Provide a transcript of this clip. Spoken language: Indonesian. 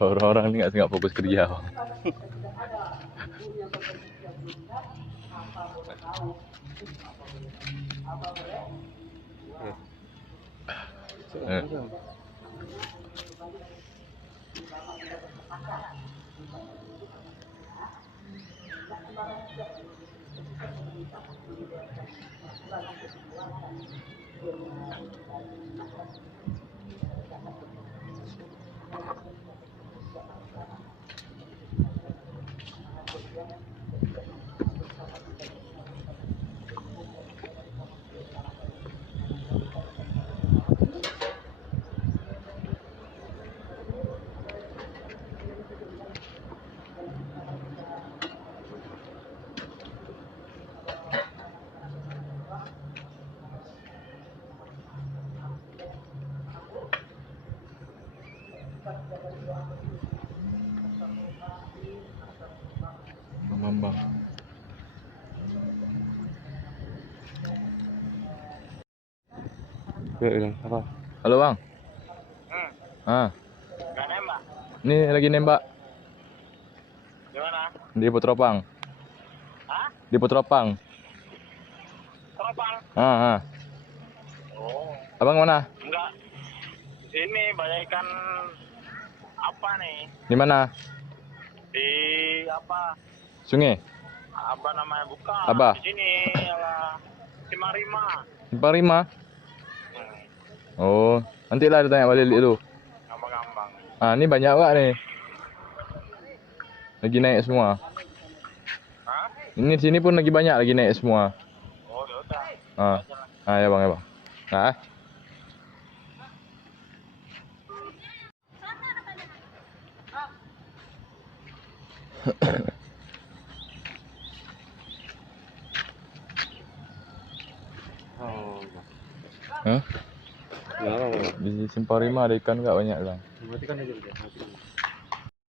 Orang-orang ini nggak fokus kerja. Bambang. Apa? Halo bang. Gak nembak? Ini lagi nembak Di mana? di Putropang. Hah? Di Putropang. Teropang? Oh, Abang mana? enggak. Di sini banyak ikan apa nih? Di mana? Di apa? Sungai. Apa namanya? Bukan. Apa? Di sini lah. Cimarima. Simpang 5. Oh, nanti lah ditanya balik dulu. Gampang-gampang. Ini banyak gak nih? Lagi naik semua. Hah? Ini sini pun lagi banyak lagi naik semua. Oh, yaudah. Ya bang, ya bang. Di Simpang 5 ada ikan gak banyak bang? Berarti kan ada juga.